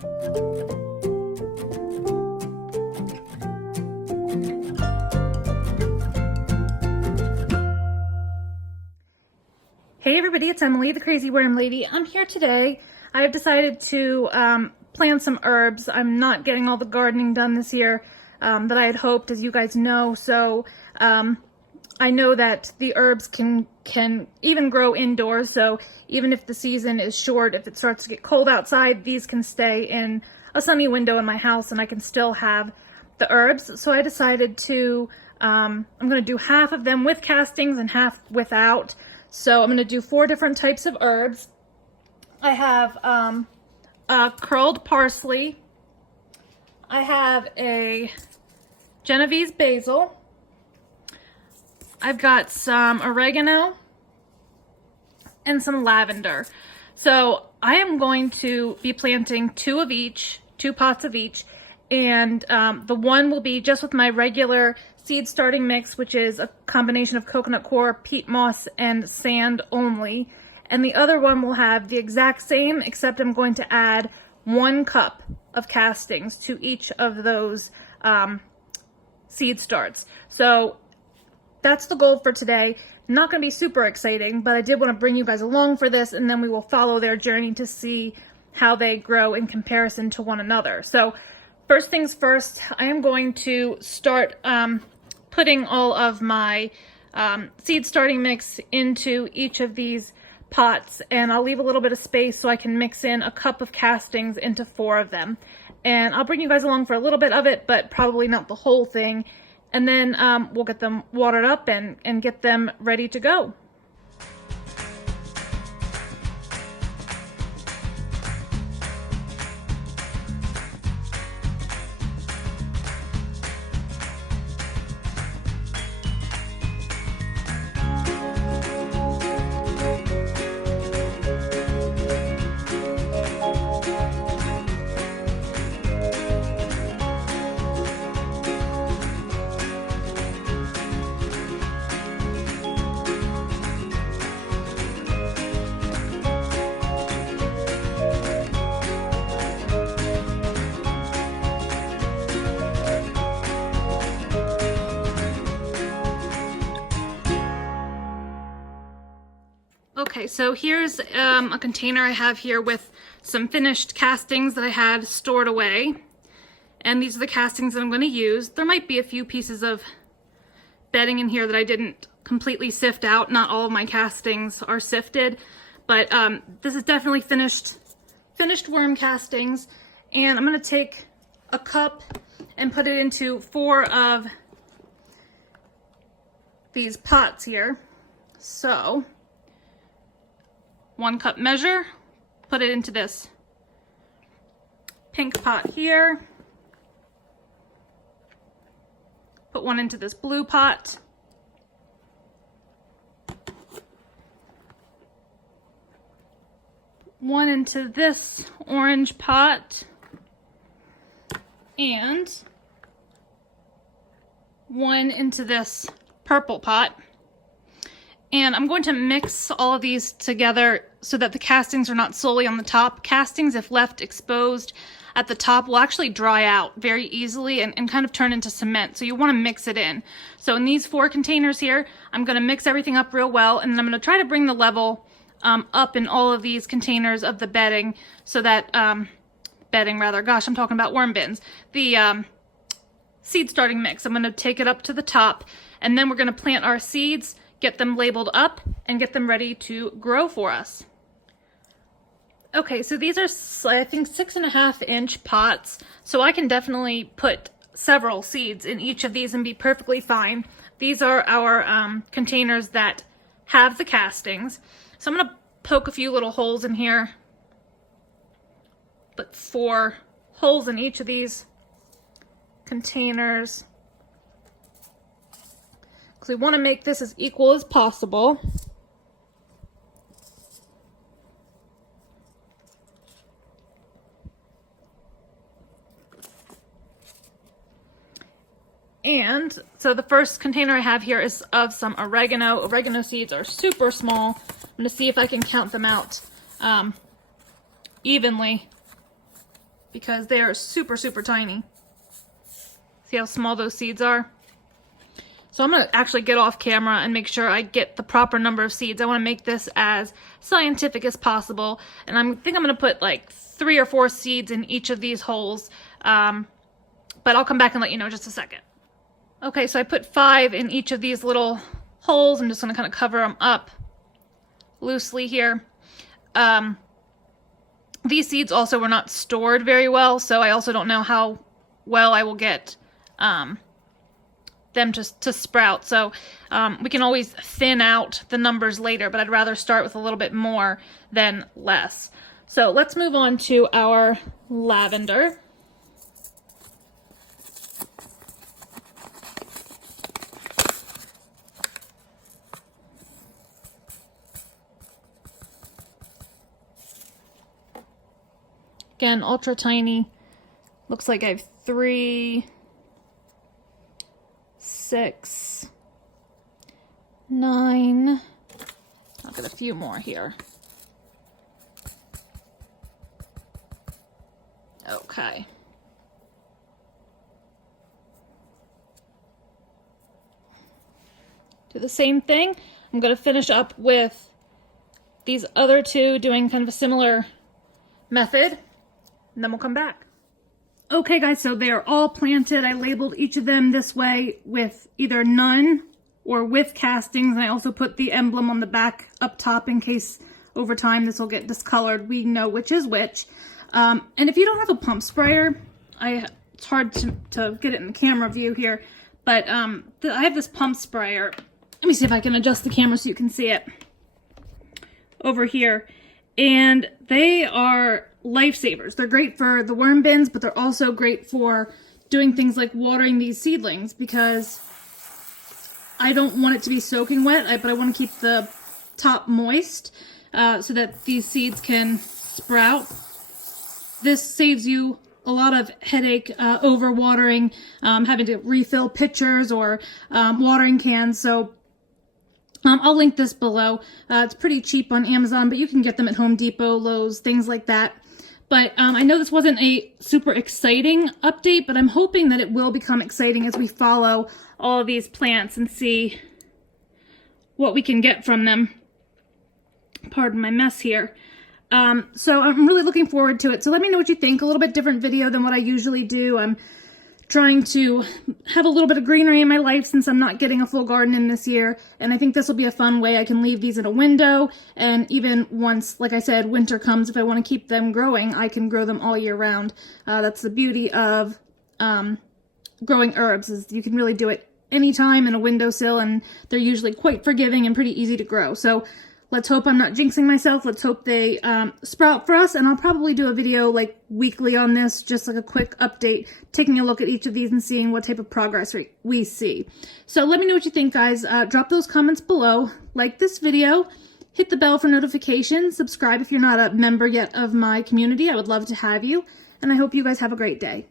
Hey everybody, it's Emily, the Crazy Worm Lady. I'm here today. I have decided to plant some herbs. I'm not getting all the gardening done this year that I had hoped, as you guys know. So I know that the herbs can even grow indoors. So even if the season is short, if it starts to get cold outside, these can stay in a sunny window in my house and I can still have the herbs. So I decided to, I'm going to do half of them with castings and half without. So I'm going to do 4 different types of herbs. I have curled parsley. I have a Genovese basil. I've got some oregano and some lavender. So I am going to be planting 2 of each, 2 pots of each. And the one will be just with my regular seed starting mix, which is a combination of coconut coir, peat moss, and sand only. And the other one will have the exact same, except I'm going to add 1 cup of castings to each of those seed starts. So that's the goal for today. Not going to be super exciting, but I did want to bring you guys along for this, and then we will follow their journey to see how they grow in comparison to one another. So first things first, I am going to start putting all of my seed starting mix into each of these pots, and I'll leave a little bit of space so I can mix in a cup of castings into 4 of them. And I'll bring you guys along for a little bit of it, but probably not the whole thing. And then we'll get them watered up and get them ready to go. Okay, so here's a container I have here with some finished castings that I had stored away. And these are the castings that I'm going to use. There might be a few pieces of bedding in here that I didn't completely sift out. Not all of my castings are sifted, but this is definitely finished worm castings. And I'm going to take a cup and put it into 4 of these pots here. So 1 cup measure, put it into this pink pot here, put 1 into this blue pot, one into this orange pot, and 1 into this purple pot. And I'm going to mix all of these together so that the castings are not solely on the top. Castings, if left exposed at the top, will actually dry out very easily and kind of turn into cement. So you want to mix it in. So in these 4 containers here, I'm going to mix everything up real well, and then I'm going to try to bring the level up in all of these containers of the bedding so that, gosh, I'm talking about worm bins. The seed starting mix, I'm going to take it up to the top, and then we're going to plant our seeds, get them labeled up, and get them ready to grow for us. Okay, so these are, I think, 6.5-inch pots, so I can definitely put several seeds in each of these and be perfectly fine. These are our containers that have the castings. So I'm going to poke a few little holes in here, put 4 holes in each of these containers. We want to make this as equal as possible. And so the first container I have here is of some oregano. Oregano seeds are super small. I'm going to see if I can count them out evenly. because they are super, super tiny. See how small those seeds are? So I'm gonna actually get off camera and make sure I get the proper number of seeds. I wanna make this as scientific as possible. And I think I'm gonna put like 3 or 4 seeds in each of these holes. But I'll come back and let you know in just a second. Okay, so I put 5 in each of these little holes. I'm just gonna kind of cover them up loosely here. These seeds also were not stored very well, so I also don't know how well I will get them to sprout. So we can always thin out the numbers later, but I'd rather start with a little bit more than less. So let's move on to our lavender. Again, ultra tiny. Looks like I have 3, 6, 9. I'll get a few more here. Okay. Do the same thing. I'm going to finish up with these other 2, doing kind of a similar method, and then we'll come back. Okay guys, so they're all planted. I labeled each of them this way with either none or with castings, and I also put the emblem on the back up top in case over time this will get discolored. We know which is which. And if you don't have a pump sprayer, it's hard to get it in the camera view here, but I have this pump sprayer. Let me see if I can adjust the camera so you can see it over here. And they are lifesavers. They're great for the worm bins, but they're also great for doing things like watering these seedlings, because I don't want it to be soaking wet, but I want to keep the top moist so that these seeds can sprout. This saves you a lot of headache over watering, having to refill pitchers or watering cans. So I'll link this below. It's pretty cheap on Amazon, but you can get them at Home Depot, Lowe's, things like that. But I know this wasn't a super exciting update, but I'm hoping that it will become exciting as we follow all of these plants and see what we can get from them. Pardon my mess here. So I'm really looking forward to it. So let me know what you think. A little bit different video than what I usually do. I'm trying to have a little bit of greenery in my life since I'm not getting a full garden in this year. And I think this will be a fun way I can leave these in a window. And even once, like I said, winter comes, if I want to keep them growing, I can grow them all year round. That's the beauty of growing herbs, is you can really do it anytime in a windowsill, and they're usually quite forgiving and pretty easy to grow. So let's hope I'm not jinxing myself. Let's hope they sprout for us, and I'll probably do a video like weekly on this, just like a quick update, taking a look at each of these and seeing what type of progress we see. So let me know what you think, guys. Drop those comments below, like this video, hit the bell for notifications, subscribe if you're not a member yet of my community. I would love to have you, and I hope you guys have a great day.